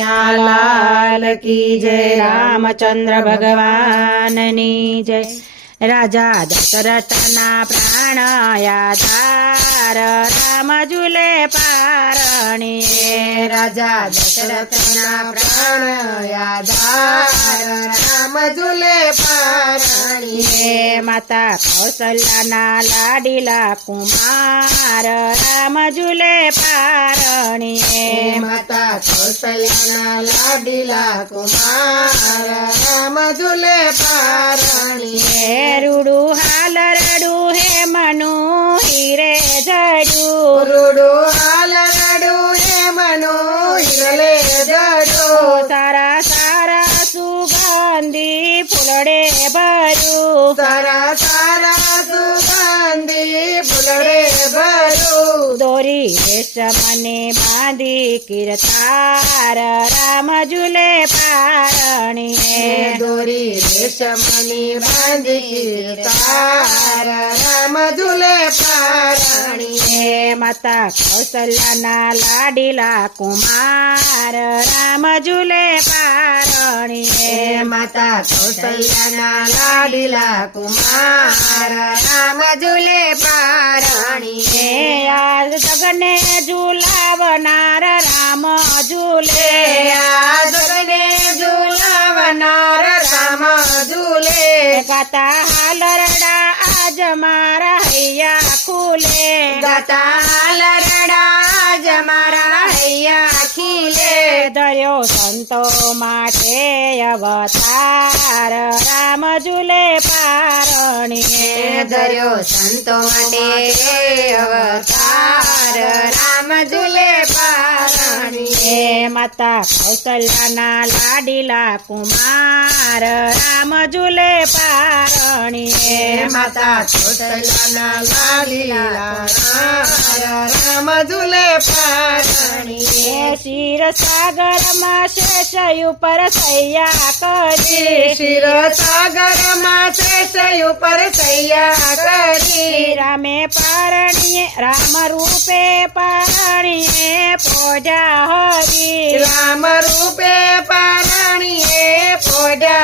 कन्हैया लाल की जय रामचंद्र भगवान नी जय। राजा दशरथना प्राणायाता। યાદાર રામ ઝૂલે પારણીએ રાજા દશરથના પ્રાણ યાદાર રામ ઝૂલે પારણીએ હે માતા કૌશલ્યાના લાડીલા કુમાર રામ ઝૂલે પારણીએ માતા કૌશલ્યાના લાડીલા કુમાર રામ ઝૂલે પારણીએ હે રૂડું હાલ રડું હે મનુ ಹಿರೇದರು ರುಡು ಹಾಲರಡು ಹೇಮನು ಇರಲೇದರು ಸರ ಸರ ಸುಗಂಧಿ ಪುಲಡೆ ಬರು ಸರ ಸರ ಸುಗಂಧಿ ಪುಲಡೆ સારા સારા સુગંધી ફૂલડે ભરું દોરી રેશમને બાંધી કીર્તાર રામ ઝૂલે પારણીએ દોરી રેશમની બાંધી તાર રામ ઝૂલે પારણીએ હે માતા કૌશલ્યાના લાડીલા કુમાર રામ ઝૂલે પારણીએ માતા કૌશલ્યાના લાડીલા કુમાર રામ ઝૂલે પારણીએ હે યાદ જગને ઝુલાવનાર રામ ઝૂલે. આ જગને ઝુલાવનાર રામ ઝૂલે. ગાતા હાલરડા આજ મારા હૈયા ખુલે. ગાતા હાલરડા આજ મારા હૈયા ખીલે. ધર્યો સંતો માટે અવતાર રામ ઝૂલે પારણીએ. ધર્યો સંતો માટે અવતાર રામ ઝૂલે પારણીએ માતા કૌશલ્યાના લાડીલા કુમાર. રામ ઝૂલે પારણીએ માતા કૌશલ્યાના લાડીલા રામ ઝૂલે પારણીએ ક્ષીર સાગરમાં શેષ ઉપર સૈયા કરી. શિર સાગરમાં શેષ ઉપર સૈયા કરી. रामे पारणीय राम रूपे पारणीय पूजा होगी राम रूपे पारणीय पूजा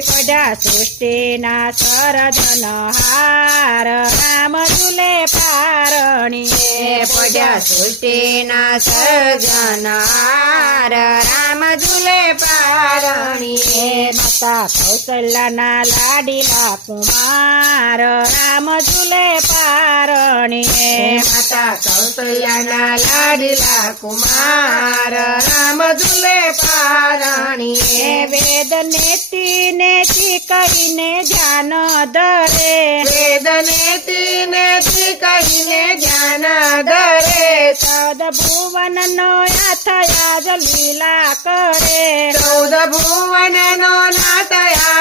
પોજા સૃષ્ટિના સરજન હાર રામ ઝૂલે પારણીએ પોઢા સૃષ્ટિના સર્જનાર રામ ઝૂલે પારણી માતા કૌશલ્યાના લાડીલા કુમાર રામ ઝૂલે પારણી માતા કૌશલ્યાના લાડીલા કુમાર રામ ઝૂલે પારણીએ હે વેદ નેતિ નેતિ કરીને ધ્યાન ધરે. વેદને નેતિ નેતિ કહીને ધ્યાન ધરે. સદ ભુવન નો થયા જ લીલા કરે. ચૌદ ભુવન નો કરે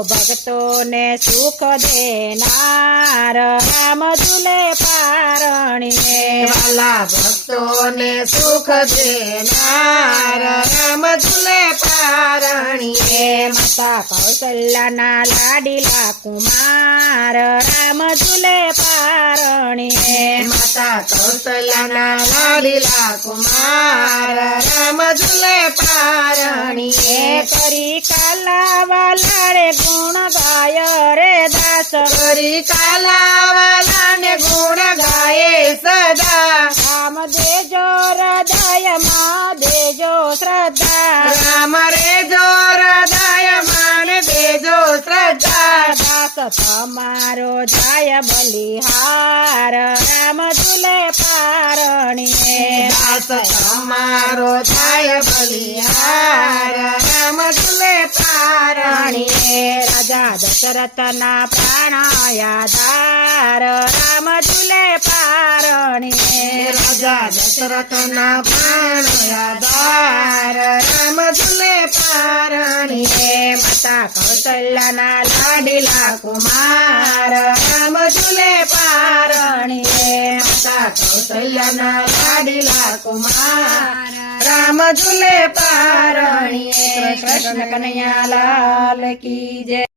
વાલો ભક્તો ને સુખ દેનાર રામ ઝુલે પારણીએ. વાલા ભક્તોને સુખ દેનાર રામ ઝુલે પારણીએ. માતા કૌશલ્યાના લાડીલા કુમાર રામ ઝુલે પારણીએ. માતા કૌશલ્યાના લાડીલા કુમાર રામ ઝુલે પારણી એ કરી કાલાવાલા લાડે ગુણ ગાય રે દાસ કરી કાલાવાલાને ગુણ તમારો જાય બલિહાર રામ ઝૂલે પારણીએ દાસ તમારો થાય બલિહાર રામ ઝૂલે પારણીએ રાજા દશરથના પ્રાણ યાદાર રામ ઝૂલે પારણીએ રાજા દશરથના પ્રાણ યાદાર રામ ઝૂલે माता कौशल्याना लाडिला कुमार. राम झुले पारणिये माता कौशल्याना लाडिला कुमार. राम झुले पारणी कृष्ण कन्हैया लाल की जय.